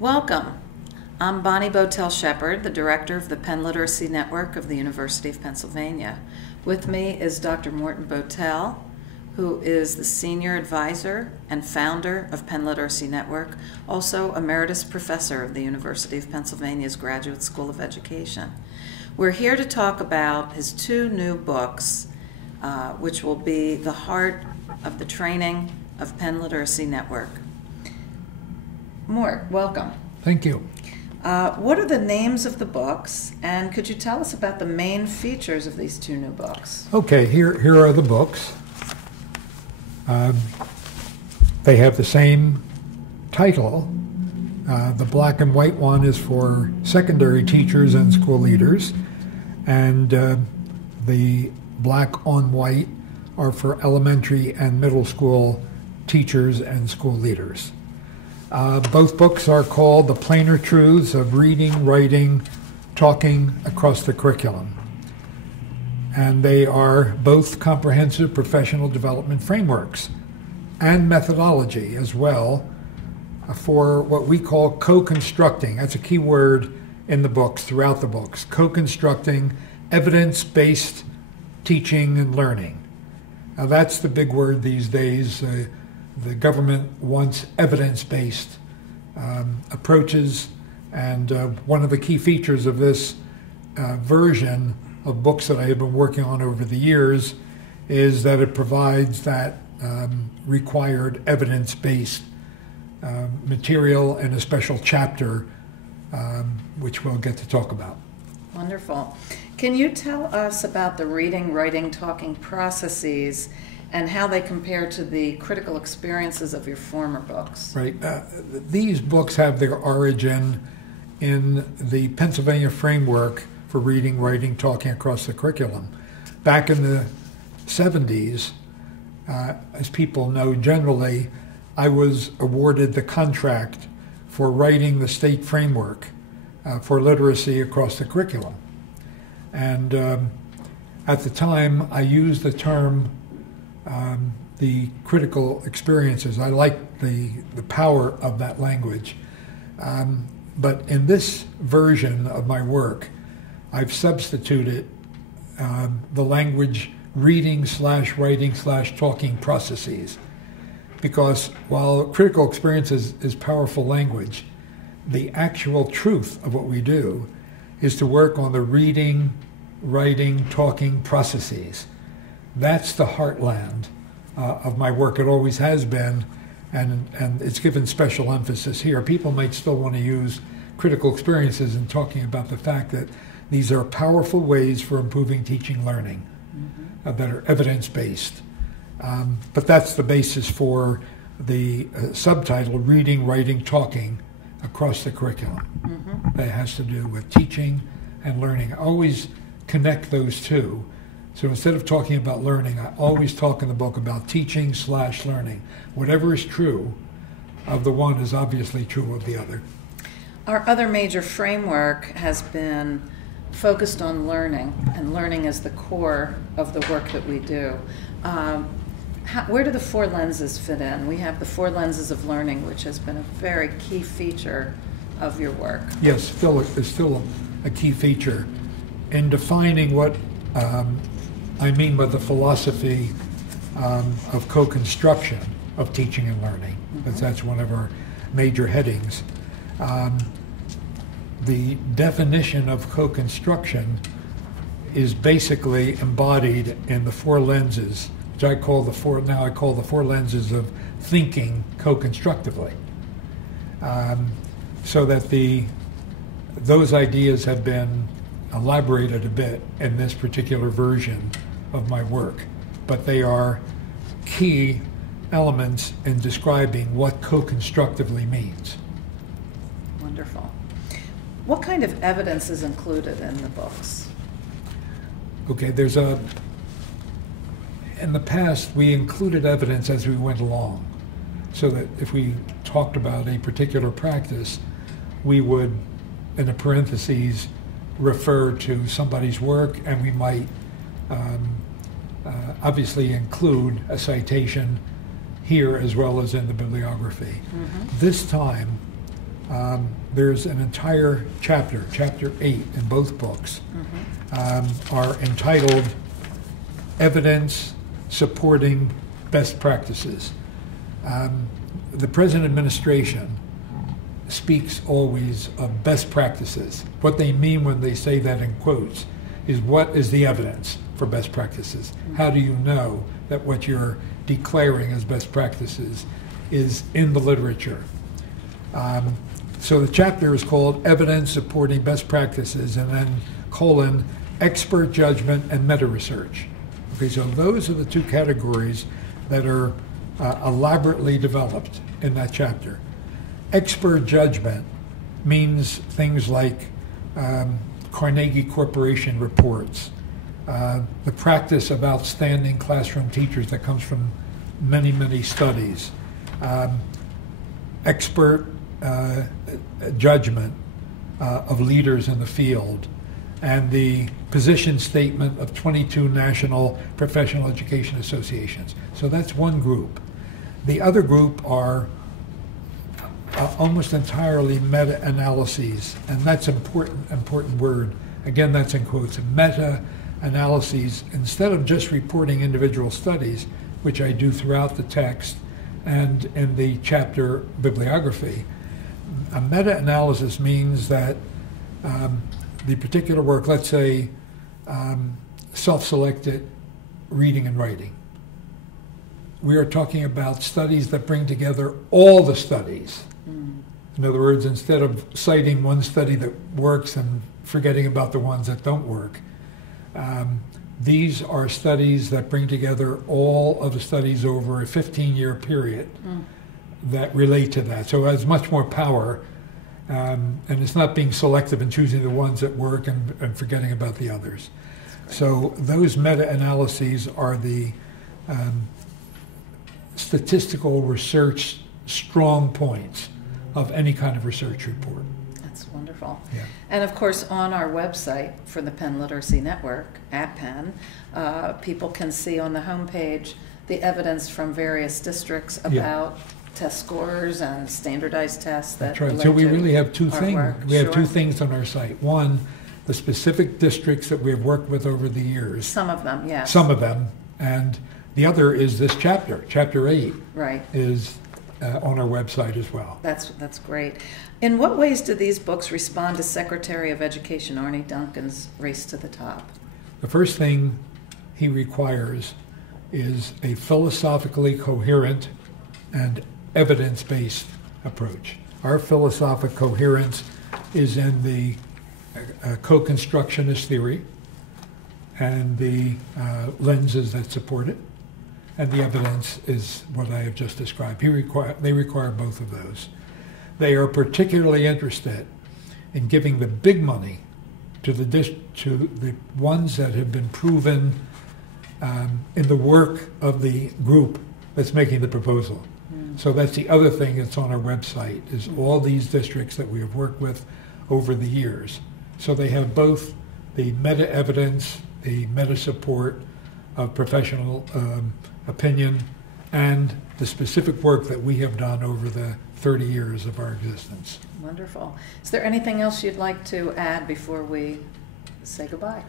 Welcome. I'm Bonnie Botel-Shepard, the director of the Penn Literacy Network of the University of Pennsylvania. With me is Dr. Morton Botel, who is the senior advisor and founder of Penn Literacy Network, also emeritus professor of the University of Pennsylvania's Graduate School of Education. We're here to talk about his two new books, which will be the heart of the training of Penn Literacy Network. Mort, welcome. Thank you. What are the names of the books, and could you tell us about the main features of these two new books? Okay, here are the books. They have the same title. The black and white one is for secondary teachers and school leaders, and the black on white are for elementary and middle school teachers and school leaders. Both books are called The Plainer Truths of Reading, Writing, Talking Across the Curriculum. And they are both comprehensive professional development frameworks and methodology as well for what we call co-constructing. That's a key word in the books, throughout the books. Co-constructing evidence-based teaching and learning. Now that's the big word these days. The government wants evidence-based approaches, and one of the key features of this version of books that I have been working on over the years is that it provides that required evidence-based material and a special chapter, which we'll get to talk about. Wonderful. Can you tell us about the reading, writing, talking processes and how they compare to the critical experiences of your former books? Right. These books have their origin in the Pennsylvania framework for reading, writing, talking across the curriculum. Back in the 70s, as people know generally, I was awarded the contract for writing the state framework for literacy across the curriculum. And at the time, I used the term the critical experiences. I like the power of that language. But in this version of my work, I've substituted the language reading / writing / talking processes. Because while critical experiences is powerful language, the actual truth of what we do is to work on the reading, writing, talking processes. That's the heartland of my work. It always has been, and it's given special emphasis here. People might still want to use critical experiences in talking about the fact that these are powerful ways for improving teaching learning that are evidence-based. But that's the basis for the subtitle, Reading, Writing, Talking Across the Curriculum. That has to do with teaching and learning. I always connect those two. So instead of talking about learning, I always talk in the book about teaching / learning. Whatever is true of the one is obviously true of the other. Our other major framework has been focused on learning, and learning is the core of the work that we do. Where do the four lenses fit in? We have the four lenses of learning, which has been a very key feature of your work. Yes, it's still a key feature in defining what I mean by the philosophy of co-construction of teaching and learning. That's one of our major headings. The definition of co-construction is basically embodied in the four lenses, which I call the four lenses of thinking co-constructively. So that those ideas have been elaborated a bit in this particular version of my work, but they are key elements in describing what co-constructively means. Wonderful. What kind of evidence is included in the books? Okay, in the past we included evidence as we went along, so that if we talked about a particular practice, we would, in the parentheses, refer to somebody's work, and we might obviously include a citation here as well as in the bibliography. This time, there's an entire chapter, chapter 8 in both books, are entitled Evidence Supporting Best Practices. The present administration speaks always of best practices. What they mean when they say that in quotes is, what is the evidence for best practices? How do you know that what you're declaring as best practices is in the literature? So the chapter is called Evidence Supporting Best Practices, and then colon, expert judgment and meta-research. Okay, so those are the two categories that are elaborately developed in that chapter. Expert judgment means things like Carnegie Corporation reports, the practice of outstanding classroom teachers that comes from many, many studies, expert judgment of leaders in the field, and the position statement of 22 national professional education associations. So that's one group. The other group are almost entirely meta-analyses, and that's important word. Again, that's in quotes. Meta-analyses, instead of just reporting individual studies, which I do throughout the text and in the chapter bibliography, a meta-analysis means that the particular work, let's say self-selected reading and writing, we are talking about studies that bring together all the studies. In other words, instead of citing one study that works and forgetting about the ones that don't work, these are studies that bring together all of the studies over a 15-year period that relate to that. So it has much more power, and it's not being selective and choosing the ones that work and forgetting about the others. So those meta-analyses are the statistical research strong points of any kind of research report. That's wonderful. Yeah. And of course, on our website for the Penn Literacy Network, at Penn, people can see on the homepage the evidence from various districts about test scores and standardized tests that That's right. So we really have two things. work. We have two things on our site. One, the specific districts that we have worked with over the years. Some of them, yes. Some of them. And the other is this chapter. Chapter 8 Right. is on our website as well. That's great. In what ways do these books respond to Secretary of Education Arne Duncan's Race to the Top? The first thing he requires is a philosophically coherent and evidence-based approach. Our philosophic coherence is in the co-constructionist theory and the lenses that support it, and the evidence is what I have just described. They require both of those. They are particularly interested in giving the big money to the ones that have been proven in the work of the group that's making the proposal. So that's the other thing that's on our website, is all these districts that we have worked with over the years. So they have both the meta-evidence, the meta-support of professional opinion, and the specific work that we have done over the 30 years of our existence. Wonderful. Is there anything else you'd like to add before we say goodbye?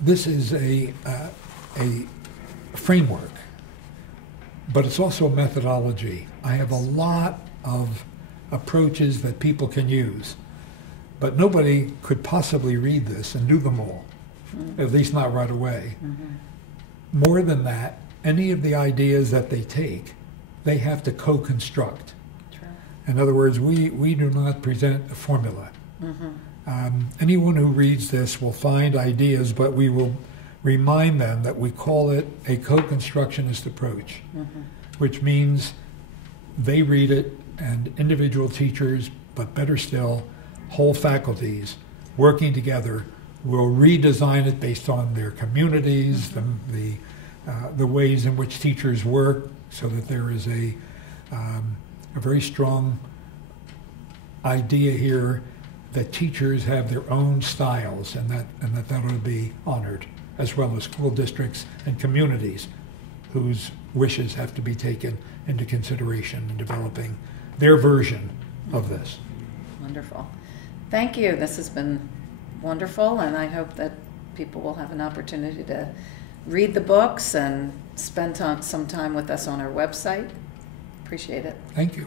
This is a framework, but it's also a methodology. I have a lot of approaches that people can use, but nobody could possibly read this and do them all, at least not right away. More than that, any of the ideas that they take, they have to co-construct. In other words, we do not present a formula. Anyone who reads this will find ideas, but we will remind them that we call it a co-constructionist approach, which means they read it and individual teachers, but better still, whole faculties working together will redesign it based on their communities, the ways in which teachers work, so that there is a very strong idea here that teachers have their own styles, and that ought to be honored, as well as school districts and communities whose wishes have to be taken into consideration in developing their version of this. Wonderful. Thank you. This has been wonderful, and I hope that people will have an opportunity to read the books and spend some time with us on our website. Appreciate it. Thank you.